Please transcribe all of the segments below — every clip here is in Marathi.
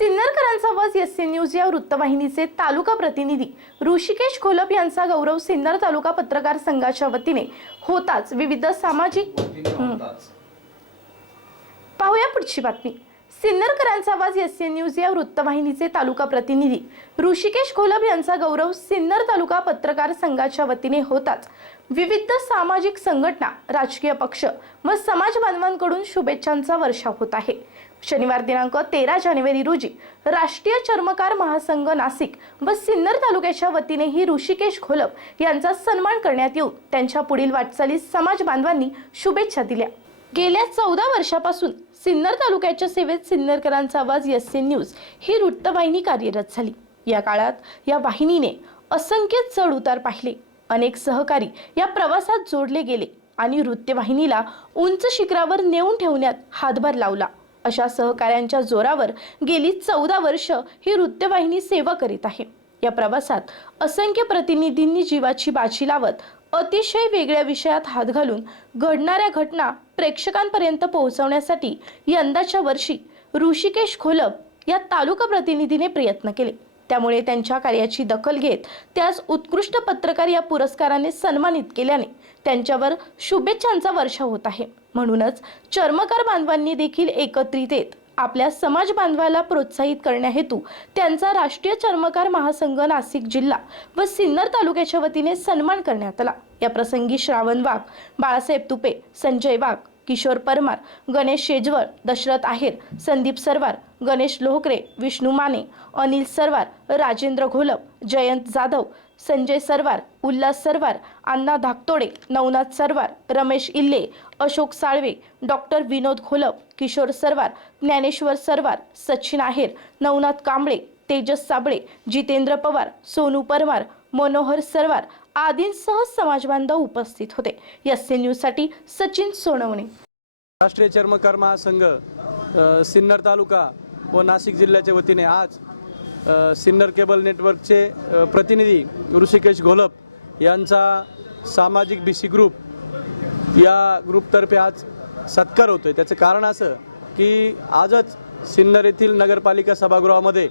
सिन्नरकरांचा आवाज एस सी न्यूज या वृत्तवाहिनीचे तालुका प्रतिनिधी ऋषिकेश घोलप यांचा गौरव सिन्नर तालुका पत्रकार संघाच्या वतीने होताच. विविध सामाजिक. पाहूया पुढची बातमी. सिन्नरकरांचा आवाज एस सी न्यूज या वृत्तवाहिनीचे तालुका प्रतिनिधी ऋषिकेश घोलप यांचा गौरव सिन्नर तालुका पत्रकार संघाच्या वतीने होताच. विविध सामाजिक संघटना राजकीय पक्ष व समाज बांधवांकडून शुभेच्छांचा वर्षाव होत आहे. शनिवार दिनांक तेरा जानेवारी रोजी राष्ट्रीय चर्मकार महासंघ नाशिक व सिन्नर तालुक्याच्या वतीनेही ऋषिकेश घोलप यांचा सन्मान करण्यात येऊन त्यांच्या पुढील वाटचालीस समाज बांधवांनी शुभेच्छा दिल्या. गेल्या चौदा वर्षापासून सिन्नर तालुक्याच्या सेवेत सिन्नरकरांचा आवाज एस न्यूज ही वृत्तवाहिनी कार्यरत झाली. या काळात या वाहिनीने असंख्य चढ उतार पाहिले. अनेक सहकारी या प्रवासात जोडले गेले आणि वृत्तवाहिनीला उंच शिखरावर नेऊन ठेवण्यात हातभार लावला. अशा सहकाऱ्यांच्या जोरावर गेली चौदा वर्ष ही वृत्तवाहिनी सेवा करीत आहे. या प्रवासात असंख्य प्रतिनिधींनी जीवाची बाजी लावत अतिशय वेगळ्या विषयात हात घालून घडणाऱ्या घटना प्रेक्षकांपर्यंत पोहोचवण्यासाठी यंदाच्या वर्षी ऋषिकेश खोलप या तालुका प्रतिनिधीने प्रयत्न केले. त्यामुळे त्यांच्या कार्याची दखल घेत त्यास उत्कृष्ट पत्रकार या पुरस्काराने सन्मानित केल्याने त्यांच्यावर शुभेच्छांचा वर्ष होत आहे. म्हणूनच चर्मकार बांधवांनी देखील एकत्रित येत आपल्या समाज बांधवाला प्रोत्साहित करण्याहेतू त्यांचा राष्ट्रीय चर्मकार महासंघ नाशिक जिल्हा व सिन्नर तालुक्याच्या वतीने सन्मान करण्यात आला. या प्रसंगी श्रावण वाघ बाळासाहेब तुपे संजय वाघ किशोर परमार गणेश शेजवळ दशरथ आहेर संदीप सरवार गणेश लोहकरे विष्णू माने अनिल सरवार राजेंद्र घोलप जयंत जाधव संजय सरवार उल्हास सरवार अण्णा धाकतोडे नवनाथ सरवार रमेश इल्ले अशोक साळवे डॉक्टर विनोद घोलप किशोर सरवार ज्ञानेश्वर सरवार सचिन आहेर नवनाथ कांबळे तेजस साबळे जितेंद्र पवार सोनू परमार मनोहर सरवार आदींसह समाजबांधव उपस्थित होते. एस सी न्यूजसाठी सचिन सोनवणे. राष्ट्रीय चर्मकार महासंघ सिन्नर तालुका व नाशिक जिल्ह्याच्या वतीने आज सिन्नर केबल नेटवर्कचे प्रतिनिधी ऋषिकेश घोलप यांचा सामाजिक बी सी ग्रुप या ग्रुपतर्फे आज सत्कार होतो आहे त्याचं कारण असं की आजच सिन्नर येथील नगरपालिका सभागृहामध्ये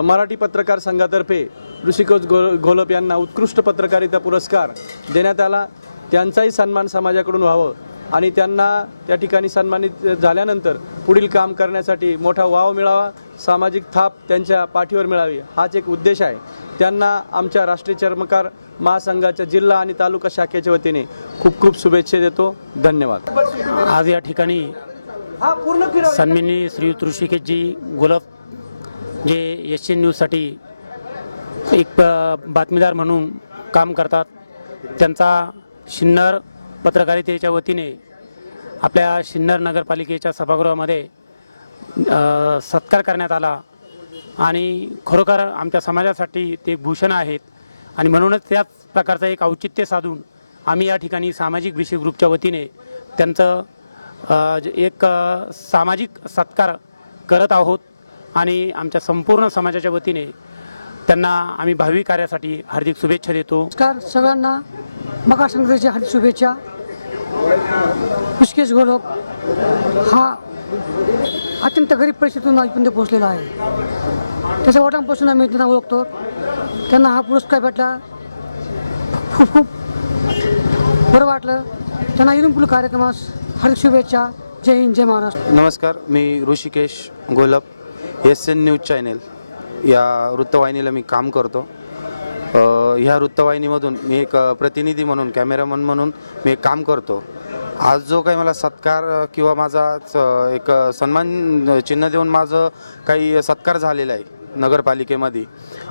मराठी पत्रकार संघातर्फे ऋषिकेश घो घोलप यांना उत्कृष्ट पत्रकारिता पुरस्कार देण्यात आला. त्यांचाही सन्मान समाजाकडून व्हावं आणि त्यांना त्या ठिकाणी सन्मानित झाल्यानंतर पुढील काम करण्यासाठी मोठा वाव मिळावा सामाजिक थाप त्यांच्या पाठीवर मिळावी हाच एक उद्देश आहे. त्यांना आमच्या राष्ट्रीय चर्मकार महासंघाच्या जिल्हा आणि तालुका शाखेच्या वतीने खूप खूप शुभेच्छा देतो. धन्यवाद. आज या ठिकाणी सन्माननीय श्री ऋषिकेशजी गुलाब जे एस एन न्यूजसाठी एक बातमीदार म्हणून काम करतात त्यांचा शिन्नर पत्रकारितेच्या वतीने आपल्या शिन्नर नगरपालिकेच्या सभागृहामध्ये सत्कार करण्यात आला. आणि खरोखर आमच्या समाजासाठी ते भूषण आहेत आणि म्हणूनच त्याच प्रकारचं एक औचित्य साधून आम्ही या ठिकाणी सामाजिक विषय ग्रुपच्या वतीने त्यांचं एक सामाजिक सत्कार करत आहोत. आणि आमच्या संपूर्ण समाजाच्या वतीने त्यांना आम्ही भावी कार्यासाठी हार्दिक शुभेच्छा देतो. नमस्कार सगळ्यांना. मकर संक्रांतीच्या हार्दिक शुभेच्छा. ऋषिकेश गोलोक हा अत्यंत गरीब परिस्थितीतून आजपर्यंत पोहोचलेला आहे. त्याच्या वडिलांपासून आम्ही त्यांना ओळखतो. त्यांना हा पुरस्कार भेटला. खूप खूप बरं वाटलं. त्यांना इथून पुढील कार्यक्रमास हार्दिक शुभेच्छा. जय हिंद जय महाराष्ट्र. नमस्कार मी Hrishikesh Golap S N news channel. या वृत्तवाहिनीला मी काम करतो. ह्या वृत्तवाहिनीमधून मी एक प्रतिनिधी म्हणून कॅमेरामन म्हणून मी एक काम करतो. आज जो काही मला सत्कार किंवा माझा स- एक सन्मान चिन्ह देऊन माझं काही सत्कार झालेला आहे नगरपालिकेमध्ये.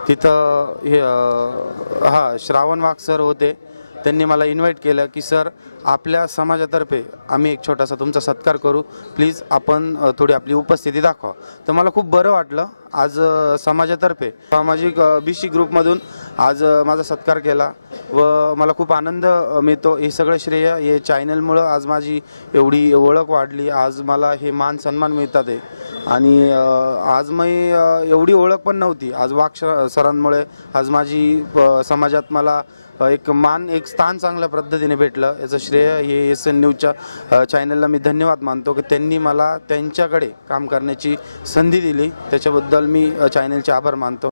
तिथं हे हां हा श्रावण वाघ सर होते. त्यांनी मला इन्व्हाइट केलं की सर आपल्या समाजातर्फे आम्ही एक छोटासा तुमचा सत्कार करू. प्लीज आपण थोडी आपली उपस्थिती दाखवा. तर मला खूप बरं वाटलं. आज समाजातर्फे सामाजिक बी सी ग्रुपमधून आज माझा सत्कार केला व मला खूप आनंद मिळतो. हे सगळं श्रेय हे चॅनलमुळं आज माझी एवढी ओळख वाढली. आज मला हे मान सन्मान मिळतात आहे आणि आज मी एवढी ओळख पण नव्हती. आज वाक्ष सरांमुळे आज माझी समाजात मला एक मान एक स्थान चांगल्या पद्धतीने भेटलं. याचं श्रेय श्रेय हे एस एन न्यूजच्या चॅनलला मी धन्यवाद मानतो की त्यांनी मला त्यांच्याकडे काम करण्याची संधी दिली. त्याच्याबद्दल मी चॅनलचे आभार मानतो.